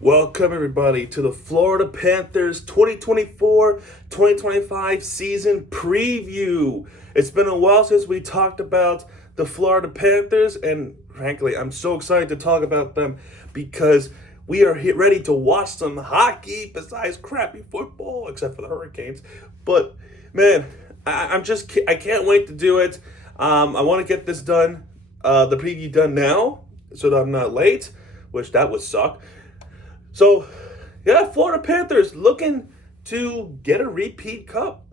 Welcome, everybody, to the Florida Panthers 2024-2025 season preview. It's been a while since we talked about the Florida Panthers, and frankly, I'm so excited to talk about them because we are ready to watch some hockey besides crappy football, except for the Hurricanes. But, man, I can't wait to do it. I want to get this done, the preview done now, so that I'm not late, which that would suck. So, yeah, Florida Panthers looking to get a repeat cup.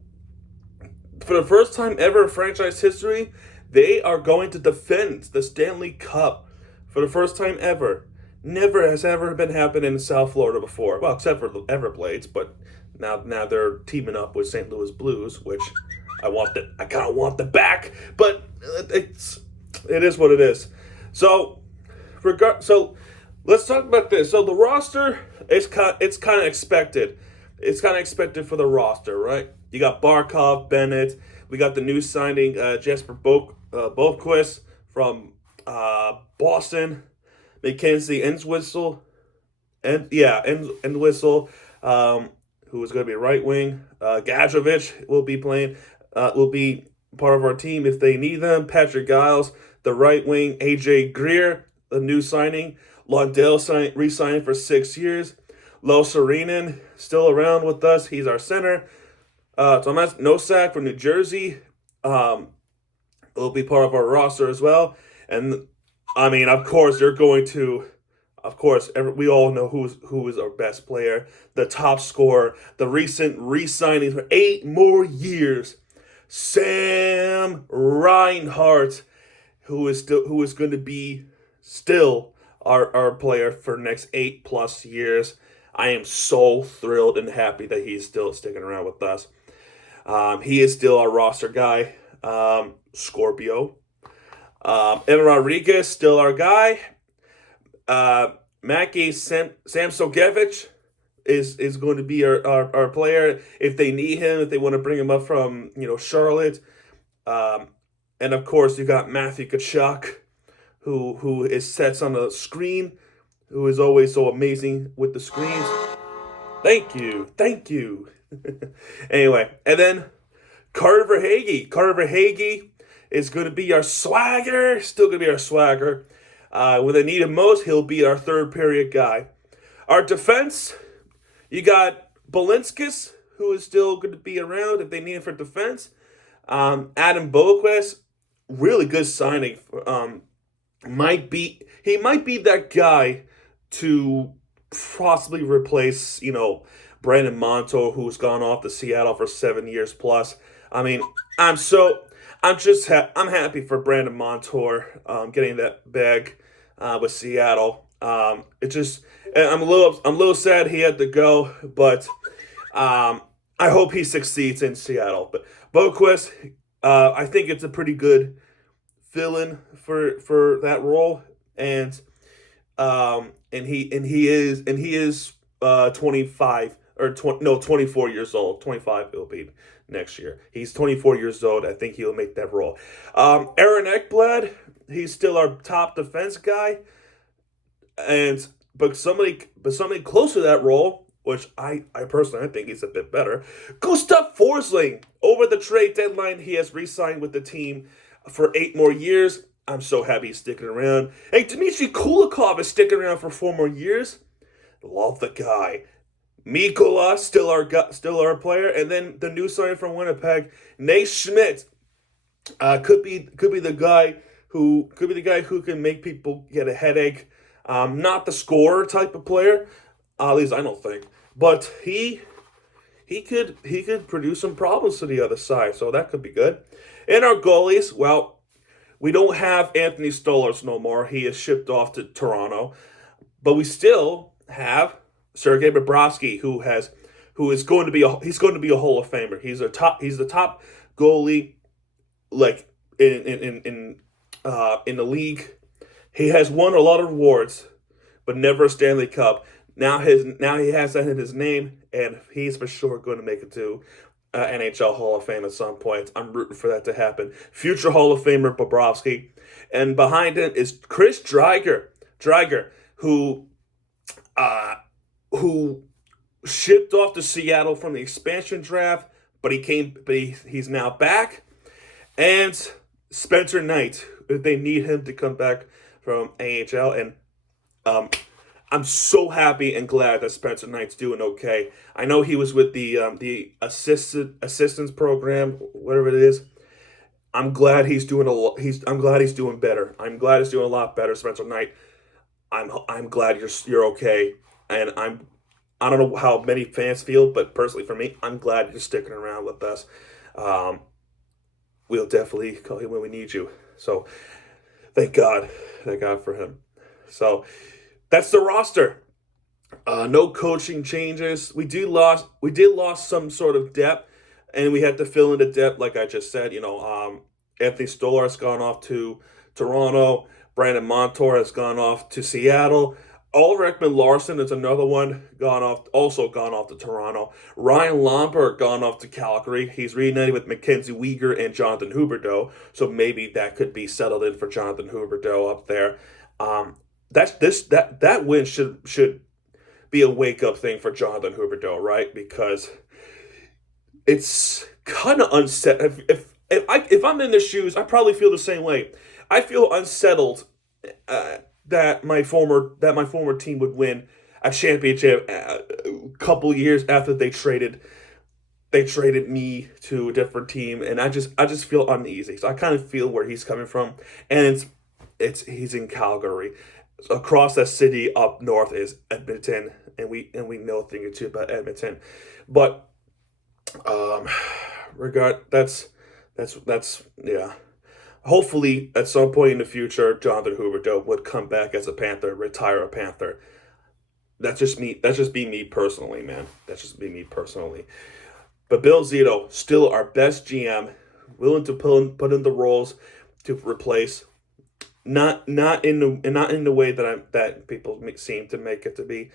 For the first time ever in franchise history, they are going to defend the Stanley Cup for the first time ever. Never has ever been happening in South Florida before. Well, except for the Everblades, but now they're teaming up with St. Louis Blues, which I kind of want the back, but it is what it is. So, let's talk about this. So the roster is it's kind of expected. It's kind of expected for the roster, right? You got Barkov, Bennett. We got the new signing, Jesper Boquist from Boston. Mackenzie Entwistle, Entwistle, who is going to be right wing. Gadrovich will be playing. Will be part of our team if they need them. Patrick Giles, the right wing. AJ Greer, the new signing. Lundell re-signed for 6 years. Lo Serenen still around with us. He's our center. Tomas Nosak from New Jersey will be part of our roster as well. And I mean, of course, we all know who is our best player, the top scorer, the recent re-signing for 8 more years, Sam Reinhart, who is going to be still our player for the next 8+ years. I am so thrilled and happy that he's still sticking around with us. He is still our roster guy. Scorpio. Evan Rodriguez, still our guy. Mackie Samsogevich is going to be our player if they need him, if they want to bring him up from Charlotte. And of course, you got Matthew Tkachuk, who is sets on the screen, who is always so amazing with the screens. Thank you. Anyway, and then Carter Verhaeghe. Carter Verhaeghe is going to be our swagger. Still going to be our swagger. When they need him most, he'll be our third period guy. Our defense, you got Balinskis, who is still going to be around if they need him for defense. Adam Boquist, really good signing. He might be that guy to possibly replace, Brandon Montour, who's gone off to Seattle for 7 years plus. I mean, I'm happy for Brandon Montour getting that bag with Seattle. I'm a little sad he had to go, but I hope he succeeds in Seattle. But Boquist, I think it's a pretty good fill-in for that role, and he is 25 or 24 years old. 25 it'll be next year. He's 24 years old. I think he'll make that role. Aaron Ekblad, he's still our top defense guy, but somebody close to that role, which I personally think he's a bit better. Gustav Forsling, over the trade deadline, he has re-signed with the team for 8 more years. I'm so happy he's sticking around. Hey, Dmitry Kulikov is sticking around for 4 more years. Love the guy. Mikola, still our player, and then the new signing from Winnipeg, Nate Schmidt, could be the guy who can make people get a headache. Not the scorer type of player, at least I don't think, but he could produce some problems to the other side, so that could be good. And our goalies, well, we don't have Anthony Stolarz no more. He is shipped off to Toronto, but we still have Sergei Bobrovsky, who is going to be a Hall of Famer. He's the top goalie, like in the league. He has won a lot of awards, but never a Stanley Cup. Now he has that in his name, and he's for sure going to make it to NHL Hall of Fame at some point. I'm rooting for that to happen. Future Hall of Famer Bobrovsky, and behind him is Chris Driedger, who who shipped off to Seattle from the expansion draft, but he's now back. And Spencer Knight, if they need him to come back from AHL, and um, I'm so happy and glad that Spencer Knight's doing okay. I know he was with the assistance program, whatever it is. I'm glad he's doing a lot. I'm glad he's doing better. I'm glad he's doing a lot better, Spencer Knight. I'm glad you're okay, and I don't know how many fans feel, but personally for me, I'm glad you're sticking around with us. Um, we'll definitely call you when we need you. So thank God for him. So that's the roster. No coaching changes. We did lost some sort of depth, and we had to fill in the depth, like I just said. Anthony Stolar's gone off to Toronto. Brandon Montour has gone off to Seattle. Ulrich Larson is another one also gone off to Toronto. Ryan Lomberg gone off to Calgary. He's reunited with Mackenzie Weegar and Jonathan Huberdeau, so maybe that could be settled in for Jonathan Huberdeau up there. That win should be a wake up thing for Jonathan Huberdeau, right? Because it's kind of unsettled. If I'm in their shoes, I probably feel the same way. I feel unsettled that my former team would win a championship a couple years after they traded me to a different team, and I just feel uneasy. So I kind of feel where he's coming from, and he's in Calgary. Across that city up north is Edmonton, and we know a thing or two about Edmonton, but that's yeah. Hopefully, at some point in the future, Jonathan Huberdeau would come back as a Panther, retire a Panther. That's just me. That's just be me personally, man. That's just be me personally. But Bill Zito, still our best GM, willing to put in the roles to replace. Not in the way that people seem to make it to be,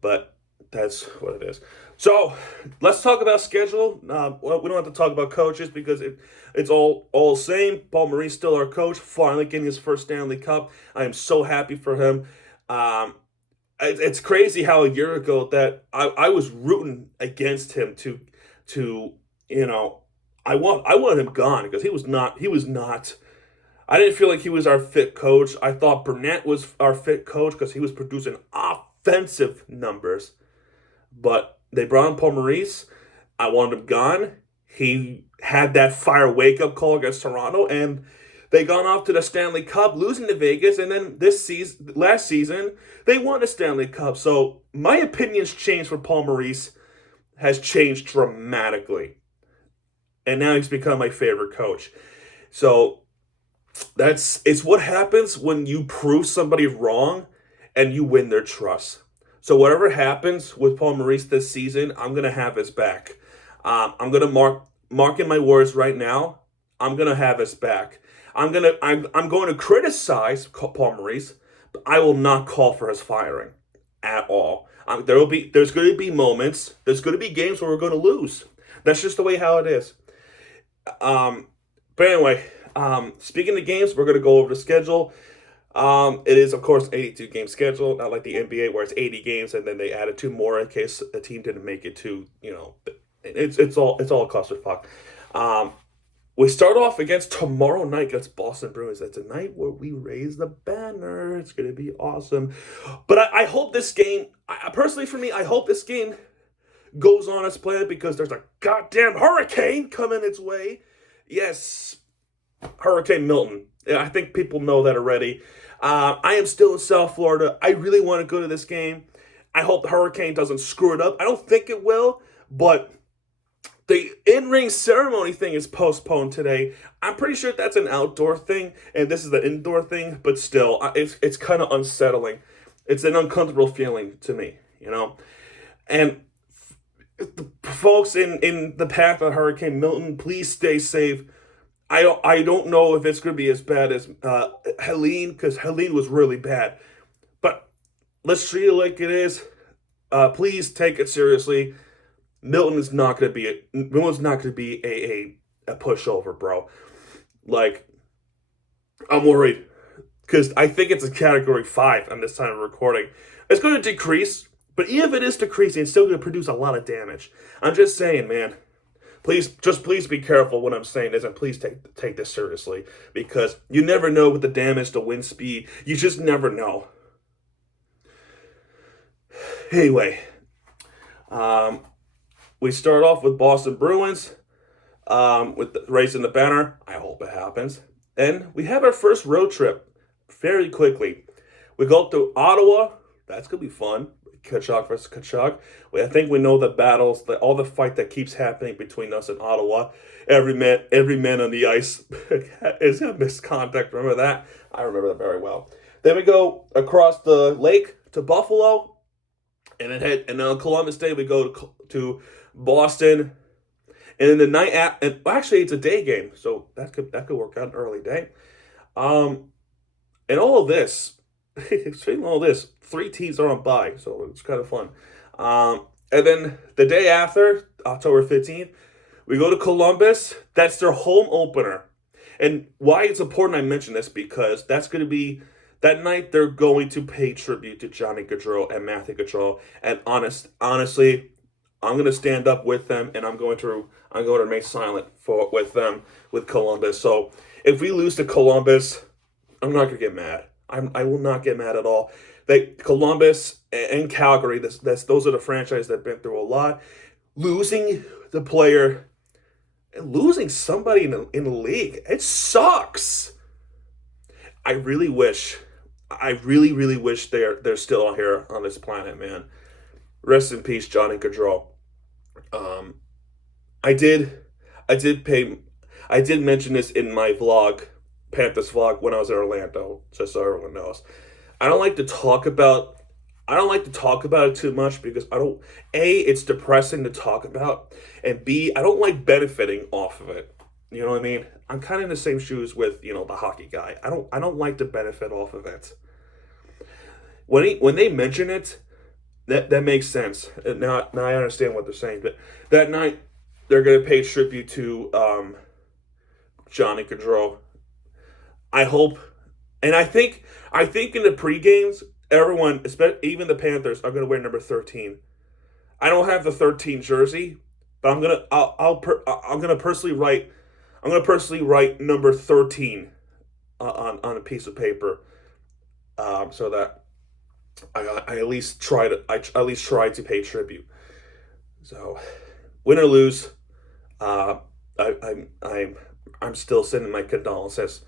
but that's what it is. So let's talk about schedule. Well, we don't have to talk about coaches because it's all the same. Paul Maurice still our coach, finally getting his first Stanley Cup. I am so happy for him. It's crazy how a year ago that I was rooting against him to I wanted him gone because he was not. I didn't feel like he was our fit coach. I thought Burnett was our fit coach because he was producing offensive numbers. But they brought in Paul Maurice. I wanted him gone. He had that fire wake-up call against Toronto, and they gone off to the Stanley Cup, losing to Vegas, and then last season, they won the Stanley Cup. So my opinions changed for Paul Maurice has changed dramatically. And now he's become my favorite coach. So it's what happens when you prove somebody wrong and you win their trust. So whatever happens with Paul Maurice this season, I'm gonna have his back. I'm gonna mark in my words right now. I'm gonna have his back. I'm going to criticize Paul Maurice, but I will not call for his firing at all. There's going to be moments. There's going to be games where we're going to lose. That's just the way how it is. But anyway. Speaking of games, we're going to go over the schedule. It is, of course, 82-game schedule, not like the NBA where it's 80 games and then they added 2 more in case a team didn't make it to, it's all a clusterfuck. We start off against tomorrow night against Boston Bruins. That's a night where we raise the banner. It's going to be awesome. But I hope this game, personally for me, I hope this game goes on as planned because there's a goddamn hurricane coming its way. Yes, Hurricane Milton. I think people know that already. I am still in South Florida. I really want to go to this game. I hope the hurricane doesn't screw it up. I don't think it will, but the in-ring ceremony thing is postponed today. I'm pretty sure that's an outdoor thing, and this is the indoor thing, but still, it's kind of unsettling. It's an uncomfortable feeling to me, And folks in the path of Hurricane Milton, please stay safe. I don't know if it's going to be as bad as Helene, because Helene was really bad. But let's treat it like it is. Please take it seriously. Milton's not going to be a pushover, bro. Like, I'm worried because I think it's a Category 5 on this time of recording. It's going to decrease, But even if it is decreasing, it's still going to produce a lot of damage. I'm just saying, man. Please be careful what I'm saying is, and please take this seriously, because you never know with the damage, the wind speed. You just never know. Anyway, we start off with Boston Bruins with raising the banner. I hope it happens. And we have our first road trip fairly quickly. We go to Ottawa. That's going to be fun. Kachuk versus Kachuk. I think we know the battles, all the fight that keeps happening between us and Ottawa. Every man on the ice is a misconduct. Remember that? I remember that very well. Then we go across the lake to Buffalo, and then on Columbus Day we go to Boston. And then the night and actually it's a day game, so that could work out an early day. And all of this, speaking of all this, 3 teams are on bye, so it's kind of fun. And then the day after, October 15th, we go to Columbus. That's their home opener. And why it's important I mention this, because that's going to be, that night they're going to pay tribute to Johnny Gaudreau and Matthew Gaudreau. And honestly, I'm going to stand up with them, and I'm going to remain silent with them, with Columbus. So if we lose to Columbus, I'm not going to get mad. I will not get mad at all. Columbus and Calgary, those are the franchises that have been through a lot. Losing the player and losing somebody in the league, it sucks. I really wish they're still here on this planet, man. Rest in peace, Johnny Gaudreau. I did mention this in my vlog, Panthers vlog, when I was in Orlando, just so everyone knows. I don't like to talk about it too much because it's depressing to talk about, and B, I don't like benefiting off of it. You know what I mean? I'm kind of in the same shoes with, the hockey guy. I don't like to benefit off of it. When they mention it, that makes sense. Now I understand what they're saying. But that night they're gonna pay tribute to Johnny Gaudreau. I hope, and I think in the pre-games, everyone, even the Panthers, are gonna wear number 13. I don't have the 13 jersey, but I'm gonna personally write number 13 on a piece of paper, so that I at least try to pay tribute. So, win or lose, I'm still sending my condolences.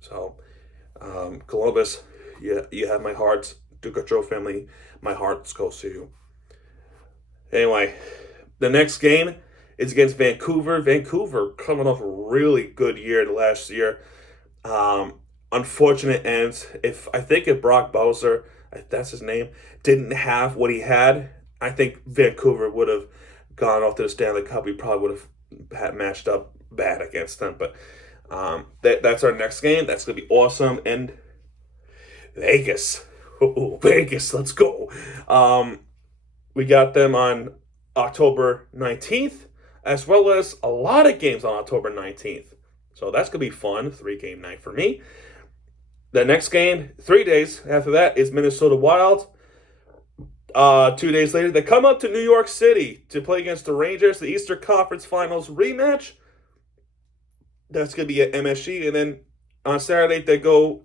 So, Columbus, you have my heart. Gaudreau family, my heart goes to you. Anyway, the next game is against Vancouver. Vancouver coming off a really good year last year. Unfortunate ends. If Brock Bowser, if that's his name, didn't have what he had, I think Vancouver would have gone off to the Stanley Cup. We probably would have matched up bad against them. But that's our next game. That's going to be awesome. And Vegas. Oh, Vegas, let's go. We got them on October 19th, as well as a lot of games on October 19th. So that's going to be fun. 3-game night for me. The next game, 3 days after that, is Minnesota Wild. 2 days later, they come up to New York City to play against the Rangers, the Eastern Conference Finals rematch. That's going to be at MSG. And then on Saturday, they go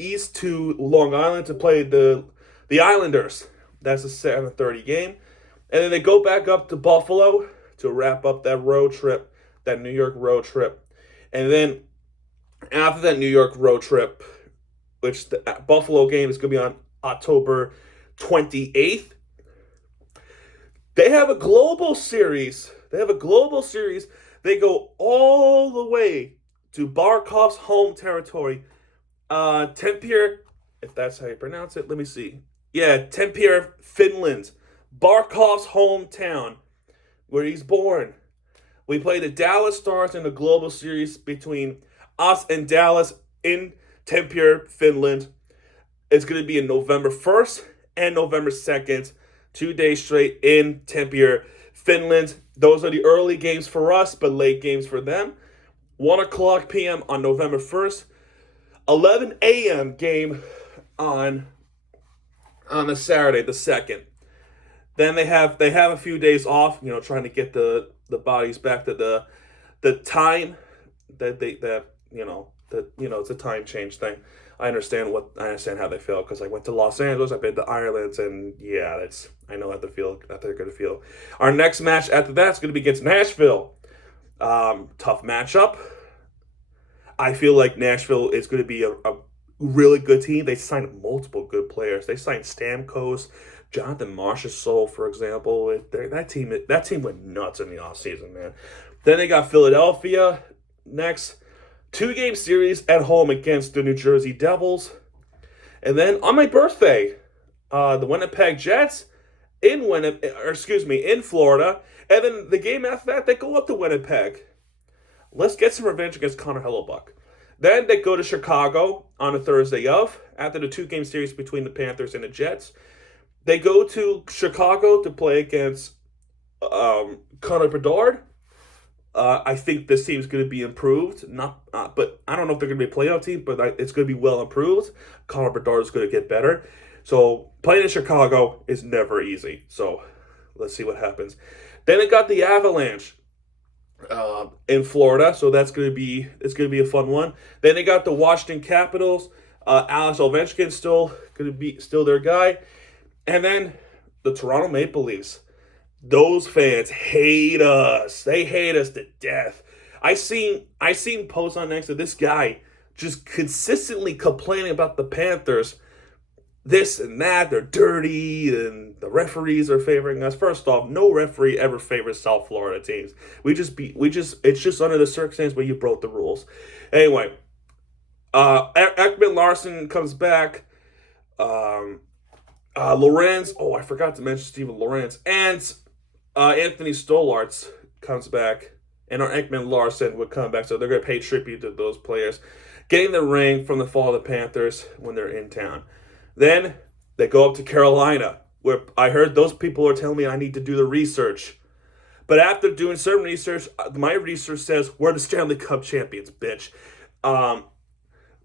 east to Long Island to play the Islanders. That's a 7:30 game. And then they go back up to Buffalo to wrap up that road trip, that New York road trip. And then after that New York road trip, which the Buffalo game is going to be on October 28th, they have a global series. They go all the way to Barkov's home territory, Tampere, if that's how you pronounce it. Let me see. Yeah, Tampere, Finland. Barkov's hometown, where he's born. We play the Dallas Stars in the global series between us and Dallas in Tampere, Finland. It's going to be in November 1st and November 2nd, 2 days straight in Tampere, Finland. Those are the early games for us, but late games for them. 1 o'clock p.m. on November 1st, 11 a.m. game on on the Saturday, the 2nd. Then they have a few days off, trying to get the bodies back to the time that it's a time change thing. I understand how they feel because I went to Los Angeles, I've been to Ireland, and yeah, I know how they're gonna feel. Our next match after that's gonna be against Nashville. Tough matchup. I feel like Nashville is gonna be a really good team. They signed multiple good players. They signed Stamkos, Jonathan Marchessault, for example. That team went nuts in the offseason, man. Then they got Philadelphia next. 2-game series at home against the New Jersey Devils. And then on my birthday, the Winnipeg Jets in Florida. And then the game after that, they go up to Winnipeg. Let's get some revenge against Connor Hellebuck. Then they go to Chicago on a Thursday after the 2-game series between the Panthers and the Jets. They go to Chicago to play against Connor Bedard. I think this team's going to be improved. But I don't know if they're going to be a playoff team, but it's going to be well improved. Connor Bedard is going to get better. So playing in Chicago is never easy. So let's see what happens. Then they got the Avalanche in Florida, so it's going to be a fun one. Then they got the Washington Capitals. Alex Ovechkin's still their guy, and then the Toronto Maple Leafs. Those fans hate us. They hate us to death. I seen posts on X of this guy just consistently complaining about the Panthers. This and that, they're dirty, and the referees are favoring us. First off, no referee ever favors South Florida teams. It's just under the circumstance where you broke the rules. Anyway, Ekman Larson comes back. Lorenz, I forgot to mention Steven Lorenz, and Anthony Stolarz comes back, and our Ekman Larson would come back, so they're going to pay tribute to those players, getting the ring from the fall of the Panthers when they're in town. Then they go up to Carolina, where I heard those people are telling me I need to do the research. But after doing certain research, my research says we're the Stanley Cup champions, bitch.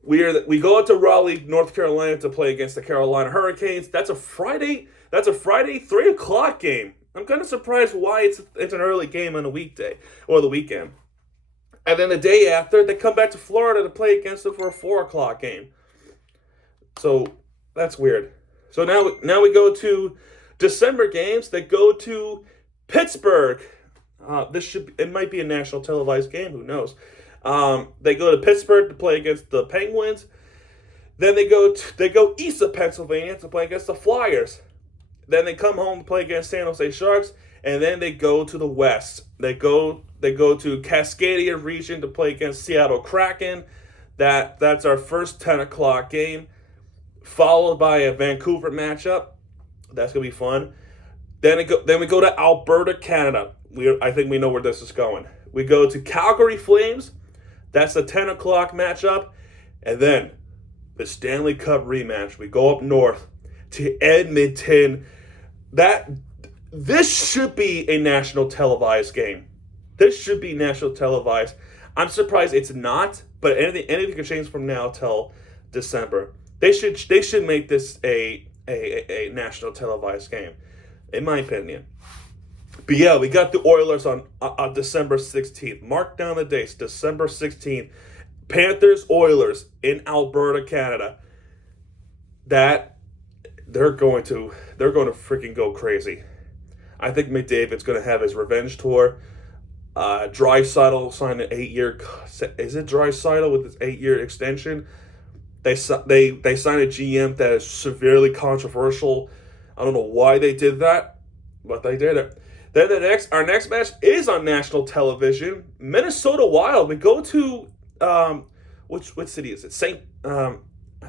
We go out to Raleigh, North Carolina to play against the Carolina Hurricanes. That's a Friday 3:00 game. I'm kind of surprised why it's an early game on a weekday or the weekend. And then the day after, they come back to Florida to play against them for a 4:00 game. So that's weird. So now we go to December games. They go to Pittsburgh. It might be a national televised game. Who knows? They go to Pittsburgh to play against the Penguins. Then they go east of Pennsylvania to play against the Flyers. Then they come home to play against San Jose Sharks, and then they go to the West. They go to Cascadia region to play against Seattle Kraken. That's our first 10:00 game, followed by a Vancouver matchup. That's gonna be fun. Then we go to Alberta, Canada. I think we know where this is going. We go to Calgary Flames. That's the 10:00 matchup, and then the Stanley Cup rematch. We go up north to Edmonton. This should be a national televised game. This should be national televised. I'm surprised it's not, but anything can change from now till December. They should make this a national televised game, in my opinion. But yeah, we got the Oilers on December 16th. Mark down the dates, December 16th. Panthers, Oilers in Alberta, Canada. They're going to freaking go crazy. I think McDavid's going to have his revenge tour. Draisaitl signed an 8-year. Is it Draisaitl with his 8-year extension? They signed a GM that is severely controversial. I don't know why they did that, but they did it. Then our next match is on national television. Minnesota Wild. We go to which city is it? I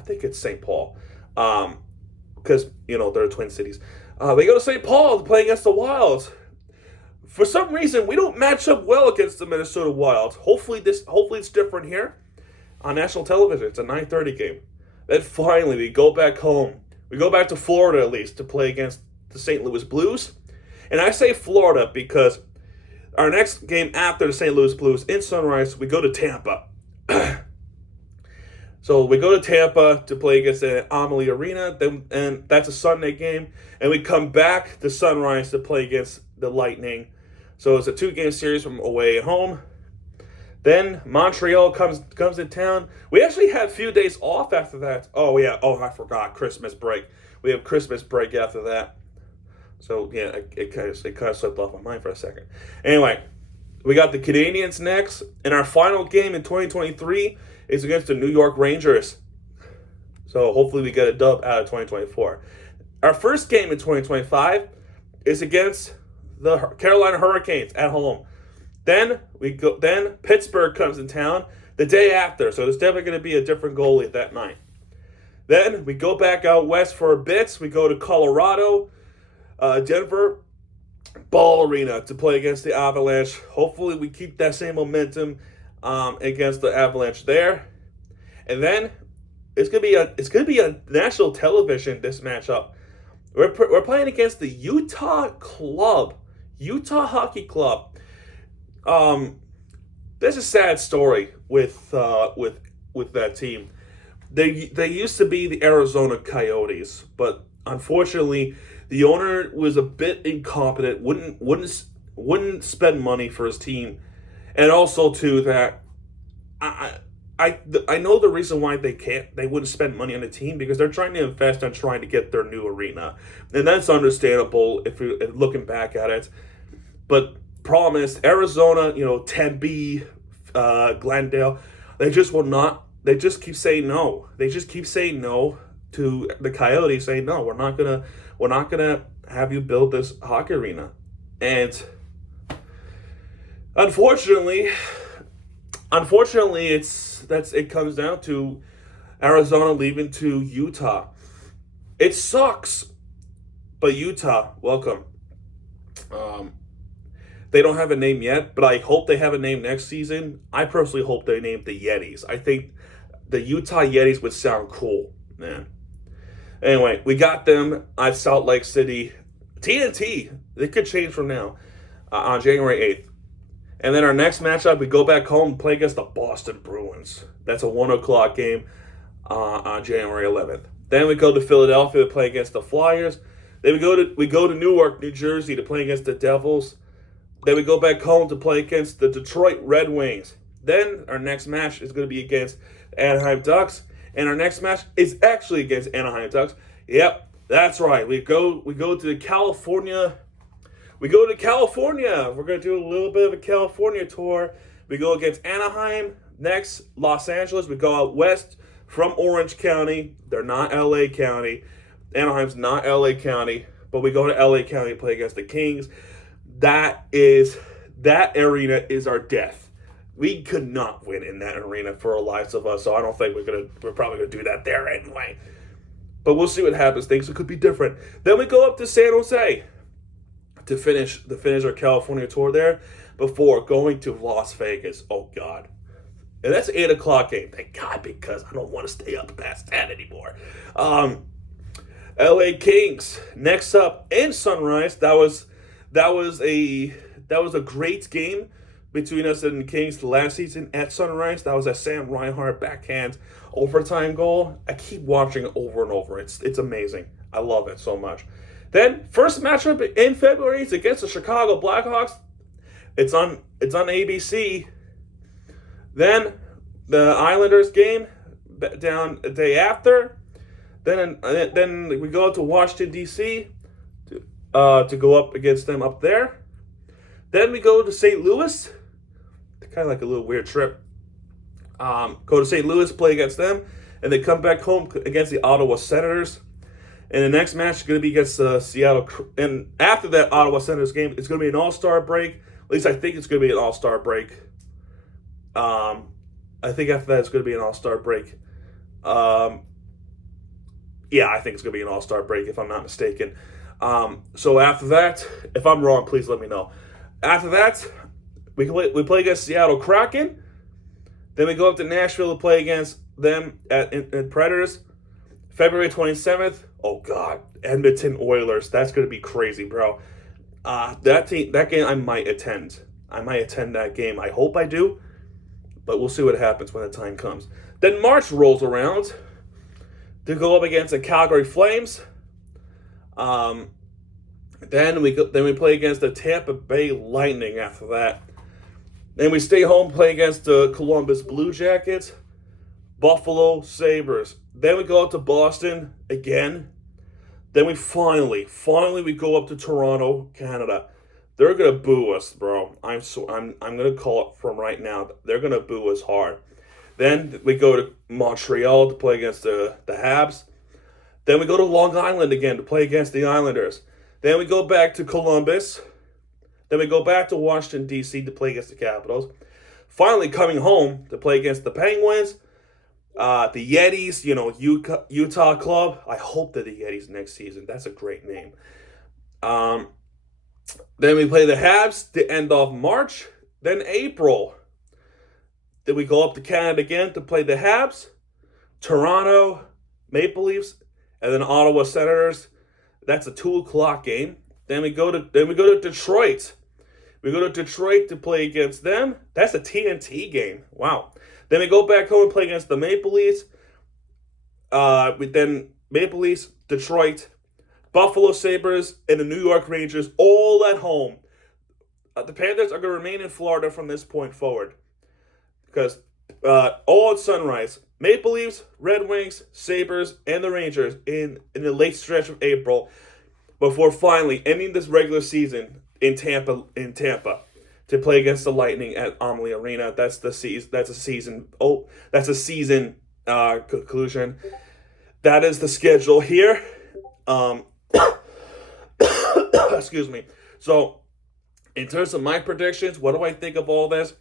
think it's St. Paul. Because they're twin cities. They go to St. Paul to play against the Wild. For some reason, we don't match up well against the Minnesota Wild. Hopefully it's different here on national television. It's a 9:30 game. Then finally, we go back home. We go back to Florida at least to play against the St. Louis Blues. And I say Florida because our next game after the St. Louis Blues in Sunrise, we go to Tampa. So we go to Tampa to play against the Amalie Arena, and that's a Sunday game. And we come back to Sunrise to play against the Lightning. So it's a 2-game series from away and home. Then Montreal comes in town. We actually had a few days off after that. Oh yeah. Oh, I forgot Christmas break. We have Christmas break after that. So yeah, it kind of slipped off my mind for a second. Anyway, we got the Canadiens next, and our final game in 2023 is against the New York Rangers. So hopefully we get a dub out of 2024. Our first game in 2025 is against the Carolina Hurricanes at home. Then Pittsburgh comes in town the day after, so there's definitely going to be a different goalie that night. Then we go back out west for a bit. We go to Colorado, Denver, Ball Arena to play against the Avalanche. Hopefully we keep that same momentum against the Avalanche there. And then it's gonna be a national television, this matchup. We're playing against the Utah Hockey Club. There's a sad story with that team. They used to be the Arizona Coyotes, but unfortunately, the owner was a bit incompetent. Wouldn't spend money for his team, and also too that I know the reason why they wouldn't spend money on a team because they're trying to invest on trying to get their new arena, and that's understandable if you're looking back at it. But problem is Arizona, Tempe, Glendale, they just will not. They just keep saying no. They just keep saying no to the Coyotes, saying no. We're not gonna have you build this hockey arena, and unfortunately, it comes down to Arizona leaving to Utah. It sucks, but Utah, welcome. They don't have a name yet, but I hope they have a name next season. I personally hope they name the Yetis. I think the Utah Yetis would sound cool, man. Anyway, we got them at Salt Lake City. TNT, it could change from now, on January 8th. And then our next matchup, we go back home and play against the Boston Bruins. That's a 1 o'clock game on January 11th. Then we go to Philadelphia to play against the Flyers. Then we go to Newark, New Jersey to play against the Devils. Then we go back home to play against the Detroit Red Wings. Then our next match is going to be against Anaheim Ducks. And our next match is actually against Anaheim Ducks. Yep, that's right. We go to California. We go to California. We're going to do a little bit of a California tour. We go against Anaheim. Next, Los Angeles. We go out west from Orange County. They're not LA County. Anaheim's not LA County. But we go to LA County to play against the Kings. That arena is our death. We could not win in that arena for our lives of us, so I don't think we're probably gonna do that there anyway. But we'll see what happens. Things could be different. Then we go up to San Jose to finish our California tour there before going to Las Vegas. Oh God. And that's an 8 o'clock game. Thank God, because I don't want to stay up past that anymore. LA Kings next up in Sunrise. That was a great game between us and the Kings last season at Sunrise. That was a Sam Reinhart backhand overtime goal. I keep watching it over and over. It's amazing. I love it so much. Then first matchup in February is against the Chicago Blackhawks. It's on ABC. Then the Islanders game down a day after. Then we go out to Washington D.C. to go up against them up there. Then we go to St. Louis. Kind of like a little weird trip. Go to St. Louis, play against them, and they come back home against the Ottawa Senators. And the next match is going to be against Seattle. And after that Ottawa Senators game, it's going to be an all-star break. At least I think it's going to be an all-star break. I think after that it's going to be an all-star break. Yeah, I think it's going to be an all-star break if I'm not mistaken. So after that, if I'm wrong, please let me know. After that, we play against Seattle Kraken. Then we go up to Nashville to play against them at Predators. February 27th. Oh God, Edmonton Oilers. That's gonna be crazy, bro. That game I might attend. I might attend that game. I hope I do, but we'll see what happens when the time comes. Then March rolls around to go up against the Calgary Flames. Um, then we play against the Tampa Bay Lightning after that. Then we stay home, play against the Columbus Blue Jackets, Buffalo Sabres. Then we go up to Boston again. Then we finally we go up to Toronto, Canada. They're gonna boo us, bro. I'm gonna call it from right now. They're gonna boo us hard. Then we go to Montreal to play against the Habs. Then we go to Long Island again to play against the Islanders. Then we go back to Columbus. Then we go back to Washington, D.C. to play against the Capitals. Finally coming home to play against the Penguins, the Yetis, Utah club. I hope they're the Yetis next season. That's a great name. Then we play the Habs to end off March. Then April. Then we go up to Canada again to play the Habs, Toronto Maple Leafs, and then Ottawa Senators. That's a 2:00 game. Then we go to Detroit. We go to Detroit to play against them. That's a TNT game. Wow. Then we go back home and play against the Maple Leafs. Then Maple Leafs, Detroit, Buffalo Sabres, and the New York Rangers all at home. The Panthers are going to remain in Florida from this point forward. Because all at sunrise, Maple Leafs, Red Wings, Sabres, and the Rangers in the late stretch of April before finally ending this regular season in Tampa to play against the Lightning at Amalie Arena. That's a season conclusion. That is the schedule here. Excuse me. So, in terms of my predictions, what do I think of all this?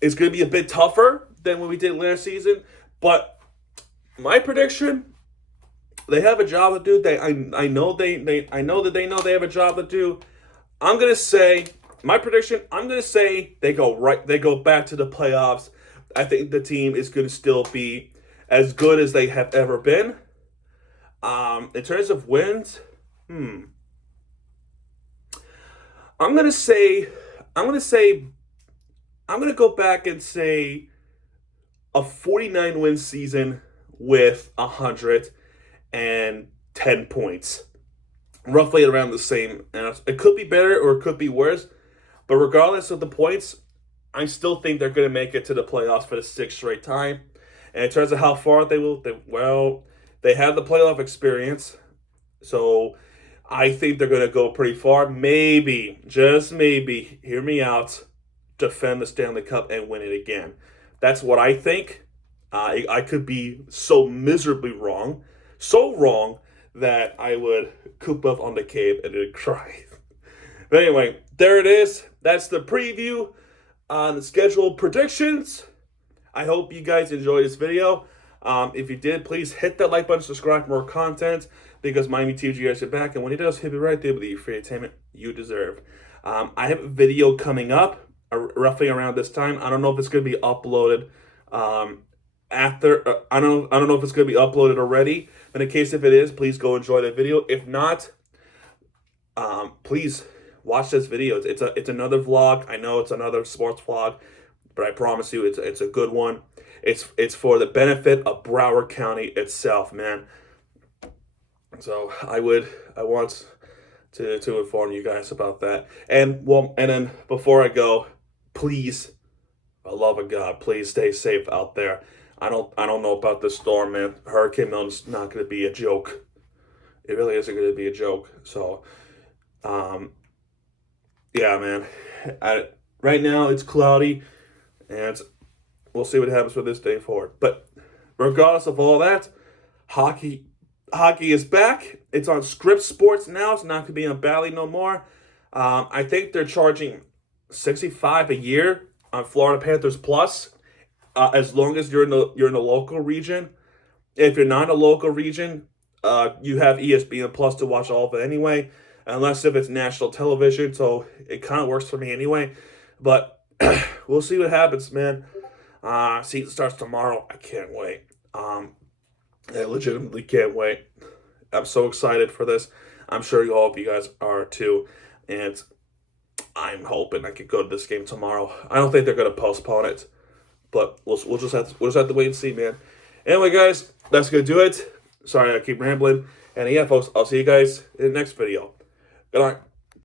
It's going to be a bit tougher than what we did last season, but my prediction, they have a job to do. I know that they know they have a job to do. I'm going to say my prediction. I'm going to say they go back to the playoffs. I think the team is going to still be as good as they have ever been. In terms of wins, I'm going to go back and say a 49-win season with 110 points. Roughly around the same. It could be better or it could be worse. But regardless of the points, I still think they're going to make it to the playoffs for the 6th straight time. And in terms of how far they have the playoff experience. So I think they're going to go pretty far. Maybe, just maybe, hear me out, defend the Stanley Cup and win it again. That's what I think. I could be so miserably wrong. So wrong that I would coop up on the cave and then cry. But anyway, there it is. That's the preview on the scheduled predictions. I hope you guys enjoyed this video. If you did, please hit that like button, subscribe for more content, because Miami TGS are back, and when it does, hit it right there with the free entertainment you deserve. I have a video coming up roughly around this time. I don't know if it's going to be uploaded after. I don't know if it's going to be uploaded already. But in case if it is, please go enjoy the video. If not, please watch this video. It's another vlog. I know it's another sports vlog, but I promise you, it's a good one. It's for the benefit of Broward County itself, man. So I want to inform you guys about that. And then before I go, please, for the love of God, please stay safe out there. I don't know about this storm, man. Hurricane Milton's not going to be a joke. It really isn't going to be a joke. So, yeah, man. Right now it's cloudy, and we'll see what happens with this day forward. But regardless of all that, hockey is back. It's on Scripps Sports now. It's not going to be on Bally no more. I think they're charging $65 a year on Florida Panthers Plus, as long as you're in the local region. If you're not in a local region, you have ESPN Plus to watch all of it anyway, unless if it's national television. So it kind of works for me anyway. But we'll see what happens, man. Season starts tomorrow. I can't wait. I legitimately can't wait. I'm so excited for this. I'm sure all of you guys are too. And I'm hoping I could go to this game tomorrow. I don't think they're going to postpone it. But we'll just have to wait and see, man. Anyway, guys, that's gonna do it. Sorry, I keep rambling. And yeah, folks, I'll see you guys in the next video. Good night.